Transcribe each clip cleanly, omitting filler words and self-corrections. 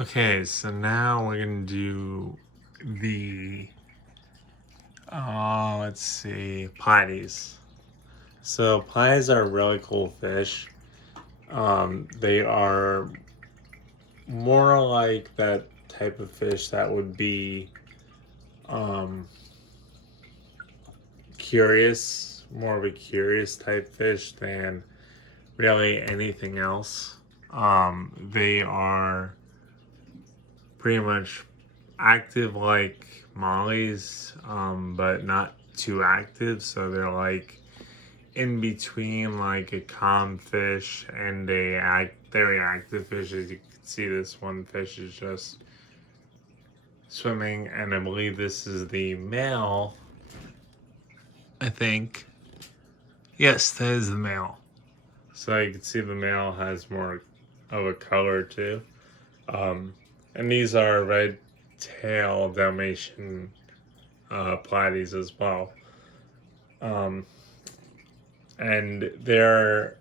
Okay, so now we're gonna do the let's see, Platys. So Platys are really cool fish. They are more like that type of fish that would be um, curious, more of a curious type fish than really anything else. They are pretty much active like mollies, but not too active. So they're like in between like a calm fish and very active fish. As you can see, this one fish is just swimming, and I believe this is the male. I think. Yes, that is the male. So you can see the male has more of a color too. Um, and these are red tail Dalmatian platies as well. Um, and they're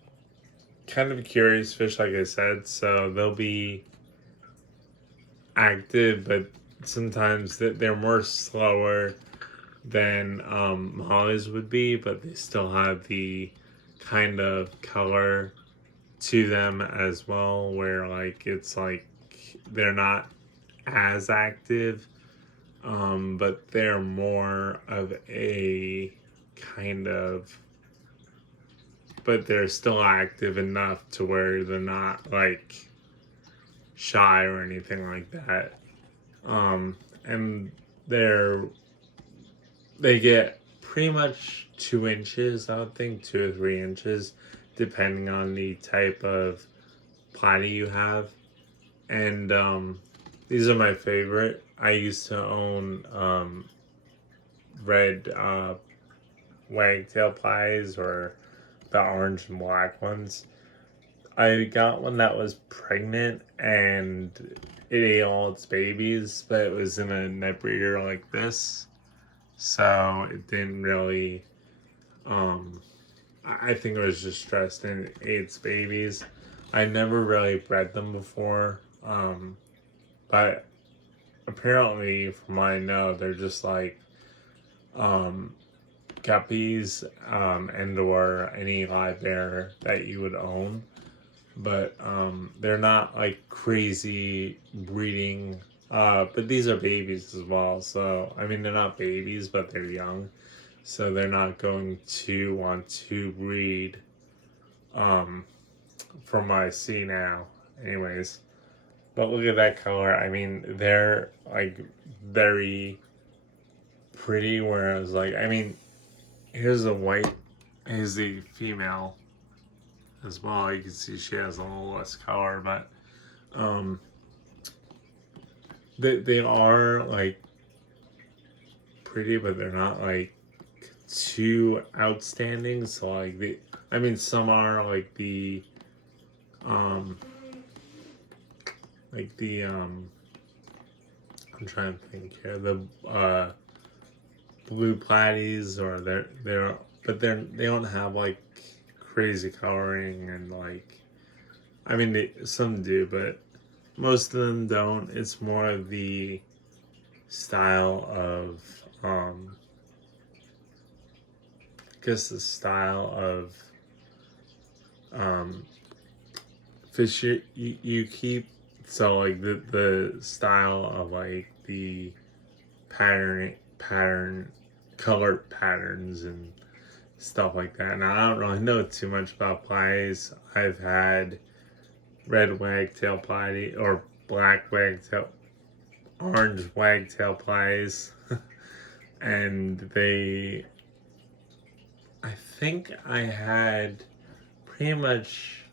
kind of curious fish, like I said, so they'll be active, but sometimes they're more slower than mollies would be, but they still have the kind of color to them as well, where like it's like they're not as active, but they're more of a kind of, but they're still active enough to where they're not like shy or anything like that. And they're they get pretty much 2 inches, I would think 2 or 3 inches, depending on the type of platy you have. And these are my favorite. I used to own red wagtail pies or the orange and black ones. I got one that was pregnant and it ate all its babies, but it was in a net breeder like this, so it didn't really. I think it was just stressed and it ate its babies. I never really bred them before, but apparently, from what I know, they're just like um, guppies, and or any live bear that you would own, but they're not like crazy breeding. But these are babies as well, so I mean they're not babies, but they're young, so they're not going to want to breed. Um, from what I see now, anyways. But look at that color. I mean, they're like very pretty. Whereas, like, I mean, here's the white. Here's the female as well. You can see she has a little less color, but um, they are like pretty, but they're not like too outstanding. So I mean, some are um, like the I'm trying to think here, the blue platies, or they don't have like crazy coloring and like, I mean some do, but most of them don't. It's more of the style of I guess the style of um fish you keep. So like the style of like the pattern color patterns and stuff like that. And I don't really know too much about platies. I've had red wagtail platy or black wagtail, orange wagtail platies, and I think I had pretty much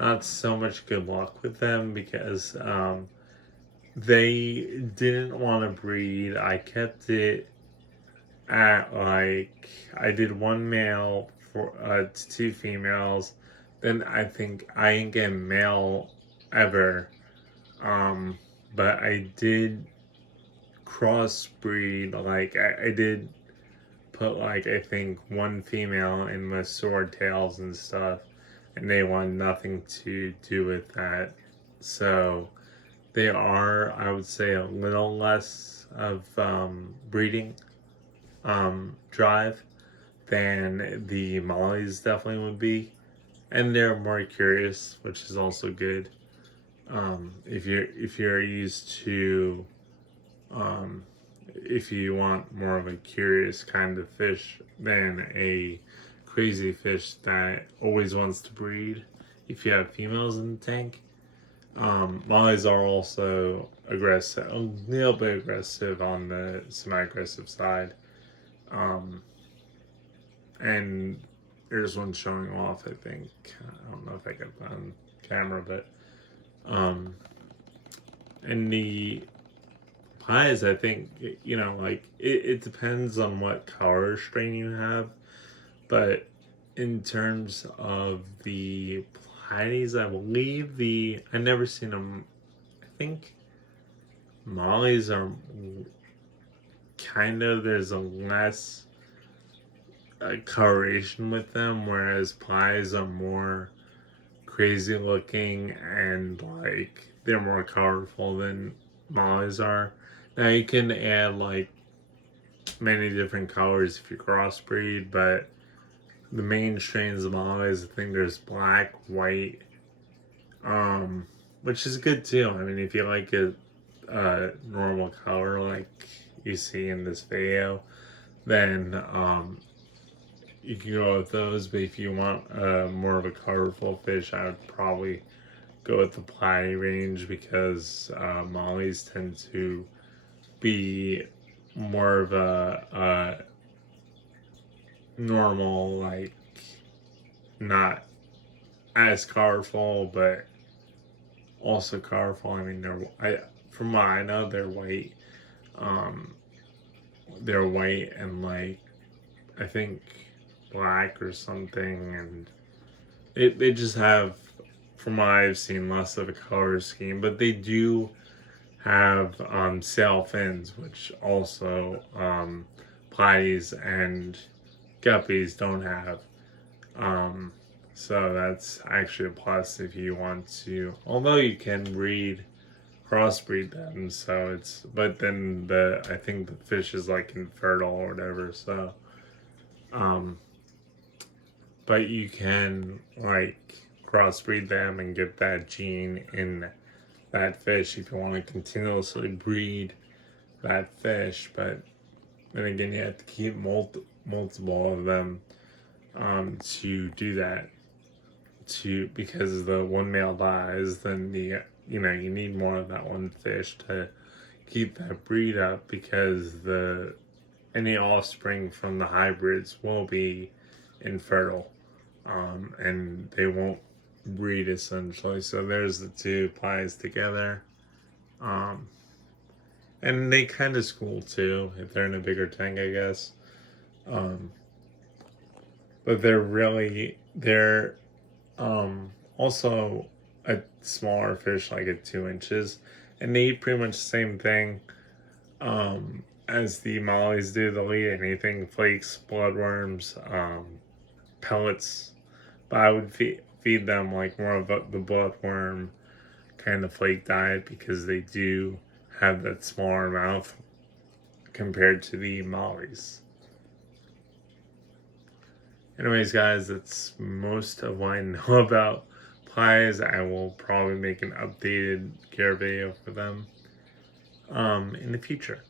not so much good luck with them because they didn't want to breed. I kept it at like, I did one male for to 2 females. Then I think I didn't get a male ever. Um, but I did crossbreed. Like I did put like, I think one female in my sword tails and stuff, and they wanted nothing to do with that. So they are, I would say, a little less of breeding drive than the Mollies definitely would be, and they're more curious, which is also good. If you're used to if you want more of a curious kind of fish than a crazy fish that always wants to breed, if you have females in the tank, mollies are also aggressive, a little bit aggressive on the semi-aggressive side. Um, and there's one showing off, I think. I don't know if I got that on camera, but um, and the pies, I think, like it depends on what color strain you have, but in terms of the Platys, I believe I never seen them. I think Mollies are kind of, there's a less coloration with them, whereas pies are more crazy looking and like they're more colorful than mollies are. Now you can add like many different colors if you crossbreed, but the main strains of mollies, I think there's black, white, which is good too. I mean, if you like a normal color like you see in this video, then you can go with those. But if you want more of a colorful fish, I would probably go with the Platy range, because mollies tend to be more of a normal, like not as colorful, but also colorful. I mean, from what I know, they're white. They're white and like I think black or something, and they just have, from what I've seen, less of a color scheme. But they do have sail fins, which also Platys and Guppies don't have. So that's actually a plus if you want to. Although you can crossbreed them, so but then I think the fish is like infertile or whatever. So, but you can like crossbreed them and get that gene in that fish if you want to continuously breed that fish. But then again, you have to keep multiple of them to do that. Because the one male dies, then you need more of that one fish to keep that breed up, because any offspring from the hybrids will be infertile, and they won't breed essentially. So there's the two pies together, and they kind of school too if they're in a bigger tank, I guess. But they're also a smaller fish, like at 2 inches, and they eat pretty much the same thing as the mollies do. They'll eat anything: flakes, bloodworms, pellets. But I would feed them like more of the bloodworm kind of flake diet, because they do have that smaller mouth compared to the mollies. Anyways, guys, that's most of what I know about pies. I will probably make an updated care video for them in the future.